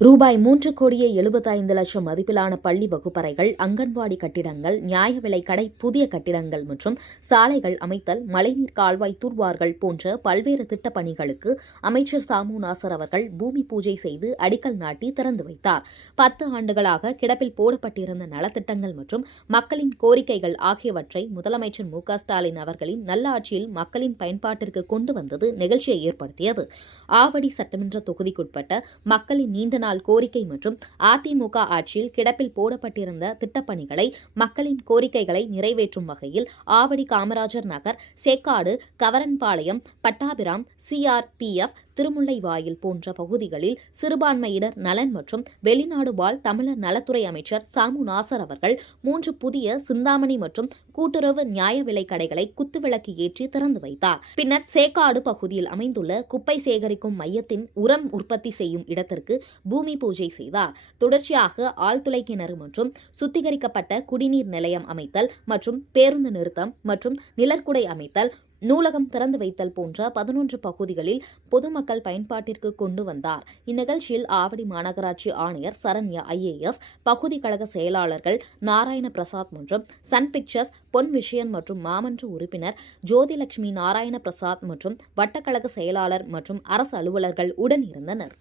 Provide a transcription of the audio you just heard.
ரூபாய் மூன்று கோடியே எழுபத்தைந்து லட்சம் மதிப்பிலான பள்ளி வகுப்பறைகள் அங்கன்வாடி கட்டிடங்கள் நியாய விலை கடை புதிய கட்டிடங்கள் மற்றும் சாலைகள் அமைத்தல் மழைநீர் கால்வாய் தூர்வார்கள் போன்ற பல்வேறு திட்டப் பணிகளுக்கு அமைச்சர் சாமு நாசர் அவர்கள் பூமி பூஜை செய்து அடிக்கல் நாட்டி திறந்து வைத்தார். பத்து ஆண்டுகளாக கிடப்பில் போடப்பட்டிருந்த நலத்திட்டங்கள் மற்றும் மக்களின் கோரிக்கைகள் ஆகியவற்றை முதலமைச்சர் மு ஸ்டாலின் அவர்களின் நல்லாட்சியில் மக்களின் பயன்பாட்டிற்கு கொண்டு வந்தது நிகழ்ச்சியை ஏற்படுத்தியது. ஆவடி சட்டமன்ற தொகுதிக்குட்பட்ட மக்களின் நீண்ட நாள் கோரிக்கை மற்றும் அதிமுக ஆட்சியில் கிடப்பில் போடப்பட்டிருந்த திட்டப்பணிகளை மக்களின் கோரிக்கைகளை நிறைவேற்றும் வகையில் ஆவடி காமராஜர் நகர் சேக்காடு கவரன்பாளையம் பட்டாபிராம் சிஆர்பிஎஃப் திருமுல்லை வாயில் போன்ற பகுதிகளில் சிறுபான்மையினர் நலன் மற்றும் வெளிநாடு வாழ் தமிழர் நலத்துறை அமைச்சர் சாமு நாசர் அவர்கள் மூன்று புதிய சிந்தாமணி மற்றும் கூட்டுறவு நியாய விலை கடைகளை குத்துவிளக்கு ஏற்றி திறந்து வைத்தார். பின்னர் சேக்காடு பகுதியில் அமைந்துள்ள குப்பை சேகரிக்கும் மையத்தின் உரம் உற்பத்தி செய்யும் இடத்திற்கு பூமி பூஜை செய்தார். தொடர்ச்சியாக ஆழ்துளை கிணறு மற்றும் சுத்திகரிக்கப்பட்ட குடிநீர் நிலையம் அமைத்தல் மற்றும் பேருந்து நிறுத்தம் மற்றும் நிழற்குடை அமைத்தல் நூலகம் திறந்து வைத்தல் போன்ற பதினொன்று பகுதிகளில் பொதுமக்கள் பயன்பாட்டிற்கு கொண்டு வந்தார். இந்நிகழ்ச்சியில் ஆவடி மாநகராட்சி ஆணையர் சரண்யா ஐஏஎஸ் பகுதி கழக செயலாளர்கள் நாராயண பிரசாத் மற்றும் சன் பிக்சர்ஸ் பொன் விஷயன் மற்றும் மாமன்ற உறுப்பினர் ஜோதிலட்சுமி நாராயண பிரசாத் மற்றும் வட்டக்கழக செயலாளர் மற்றும் அரசு அலுவலர்கள் உடன் இருந்தனர்.